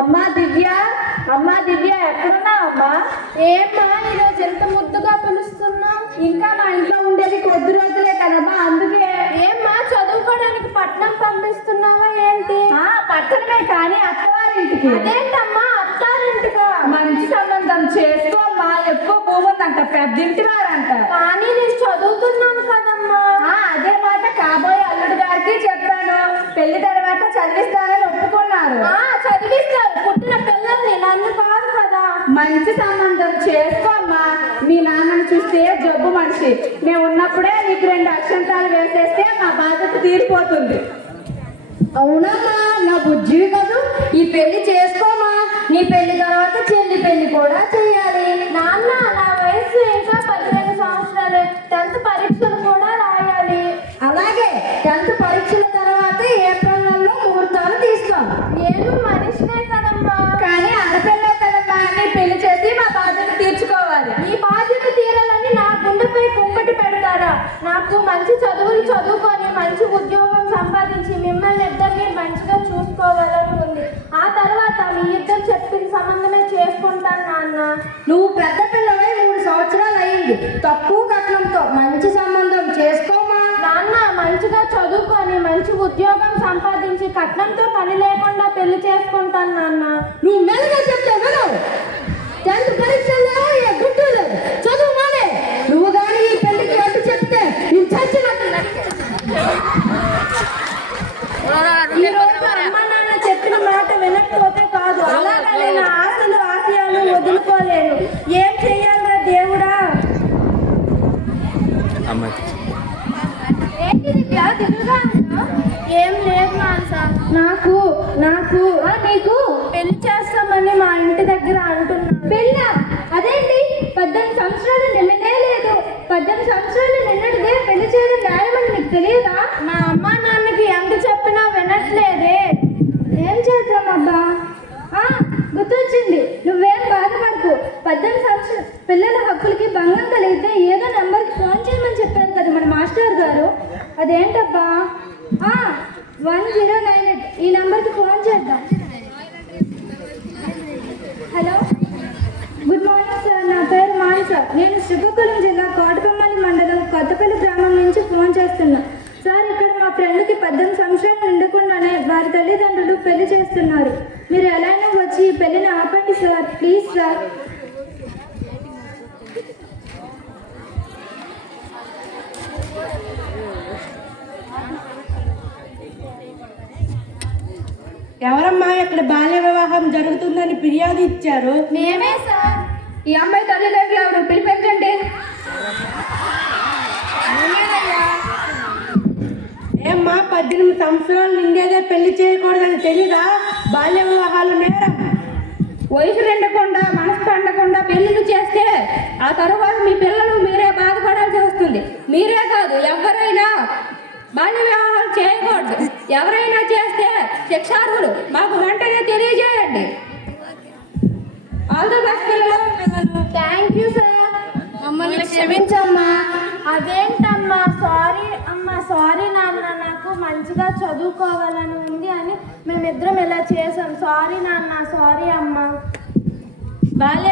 అమ్మా దివ్య, అమ్మా దివ్య ఎక్కడున్నావు అమ్మా? ఏమ్మా ఈరోజు ఎంత ముద్దుగా పిలుస్తున్నావు? ఇంకా మా ఇంట్లో ఉండేది కొద్ది రోజులే కదమ్మా, అందుకే. ఏమ్మా చదువుకోవడానికి పట్నం పంపిస్తున్నావా ఏంటి? పట్టణమే కానీ అత్తవారింటికి. అదేంటమ్మా అత్తారింటిగా? మంచి సంబంధం చేసుకోమ్మా, ఎక్కువ భూముందంట, పెద్దింటి వారంట. కానీ నేను చదువుతున్నాను కదమ్మా. అదే మాట కాబోయే అల్లుడు గారికి చెప్పాను, పెళ్లి తర్వాత చదివిస్తానని ఒప్పుకున్నారు. చదివిస్తారు, పుట్టిన పిల్లల్ని, నన్ను కాదు కదా. మంచి సంబంధం చేసుకోమ్మా. మీ నాన్నని చూస్తే జబ్బు మనిషి, మేము ఉన్నప్పుడే నీకు 2 అక్షంతాలు వేసేస్తే మా బాధ్యత తీరిపోతుంది. అవునమ్మా, నా బుజ్జివి కదూ, ఈ పెళ్లి చేసుకోమా. నీ పెళ్లి తర్వాత చెల్లి పెళ్లి కూడా చేయాలి. నాన్న నా వయసు ఇంకా 15 సంవత్సరాలు, 10th పరీక్షలు కూడా రాయాలి. అలాగే 10th పరీక్షల తర్వాత ఏప్రిల్ నెలలో ముహూర్తాలు తీస్తాం. నేను మనిషినే కదమ్మా. కానీ ఆడపిల్ల కదమ్మా, నీ పెళ్లి చేసి మా బాధ్యత తీర్చుకోవాలి. ఈ బాధ్యత తీరాలని నా గుండెపై కుంపటి పెడతారా? నాకు మంచి చదువులు చదువుకొని మంచి ఉద్యోగం సంపాదించి మిమ్మల్ని ఇద్దరిని మంచిగా చూసుకోవాలని ఉంది. ఆ తర్వాత మీ ఇద్దరు చెప్పిన సంబంధమే చేసుకుంటాను నాన్న. నువ్వు పెద్ద పిల్లవై 3 సంవత్సరాలు అయింది, తక్కువ కట్నంతో మంచి సంబంధం చేసుకోమా. నాన్న మంచిగా చదువుకొని మంచి ఉద్యోగం సంపాదించి కట్నంతో పని లేకుండా పెళ్లి చేసుకుంటాను నాన్న. నువ్వు మెల్లగా చెప్తే వినవు. 10th పరీక్షల్లో గుర్తు లేదు, చదువు మానే. నువ్వు కానీ ఈ పెళ్లికి అడ్డు చెప్తే నువ్వు చచ్చినట్టు. ఈ రోజు అమ్మా నాన్న చెప్పిన మాట వినకపోతే కాదు, అలాగనే నా ఆశలు ఆశయాలు వదులుకోలేను. ఏం చెయ్యాలరా దేవుడా? ఏం లేదు మానస, నాకు నీకు పెళ్లి చేస్తామని మా ఇంటి దగ్గర అంటున్నా. పెళ్ళ? అదేంటి, 18 సంవత్సరాలు నిన్ననే లేదు. 18 సంవత్సరాలు నిన్నటిదే పెళ్లి చేయడం న్యాయమని నీకు తెలియదా? మా అమ్మా నాన్నకి ఎంత చెప్పినా వినట్లేదే. ఏం చేద్దాం అబ్బా? గుర్తొచ్చింది, నువ్వేం బాధపడకు. 18 సంవత్సరాలు పిల్లల హక్కులకి భంగం కలిగితే ఏదో నెంబర్కి ఫోన్ చేయమని చెప్పారు కదా మన మాస్టర్ గారు. అదేంటబ్బా? 1098 ఈ నెంబర్కి ఫోన్ చేద్దాం. హలో, గుడ్ మార్నింగ్ సార్, నా పేరు మానస. నేను శ్రీకాకుళం జిల్లా కోటబొమ్మాలి మండలం కొత్తపల్లి గ్రామం నుంచి ఫోన్ చేస్తున్నా. సార్, ఇక్కడ మా ఫ్రెండ్కి 18 సంవత్సరాలు నిండకుండానే వారి తల్లిదండ్రులు పెళ్లి చేస్తున్నారు. మీరు ఎలానో వచ్చి ఈ పెళ్లిని ఆపండి సార్, ప్లీజ్ సార్. ఎవరమ్మా ఇక్కడ బాల్య వివాహం జరుగుతుందని ఫిర్యాదు ఇచ్చారు? మేమే సార్. ఈ అమ్మాయి తల్లిదండ్రులు ఎవరు? పిలిపించండి. ఏమ్మా, 18 సంవత్సరాలు నిండేదే పెళ్లి చేయకూడదని తెలీదా? బాల్య వివాహాలు నేరం. వయసు నిండకుండా మనసు పండకుండా పెళ్లిళ్ళు చేస్తే ఆ తర్వాత మీ పిల్లలు మీరే బాధపడాల్సి వస్తుంది. మీరే కాదు, ఎవరైనా బాల్య వివాహాలు చేయకూడదు. ఎవరైనా చేస్తే శిక్షార్హులు. మాకు వెంటనే తెలియజేయండి. ఆల్ ద బెస్ట్ పిల్లలు. Thank you sir. మమ్మల్ని క్షమించమ్మా. అదేంటమ్మా? సారీ అమ్మా, సారీ నాన్న, నాకు మంచిగా చదువుకోవాలని ఉంది అని మేమిద్దరం ఇలా చేసాం. సారీ నాన్న, సారీ అమ్మా. బాల్య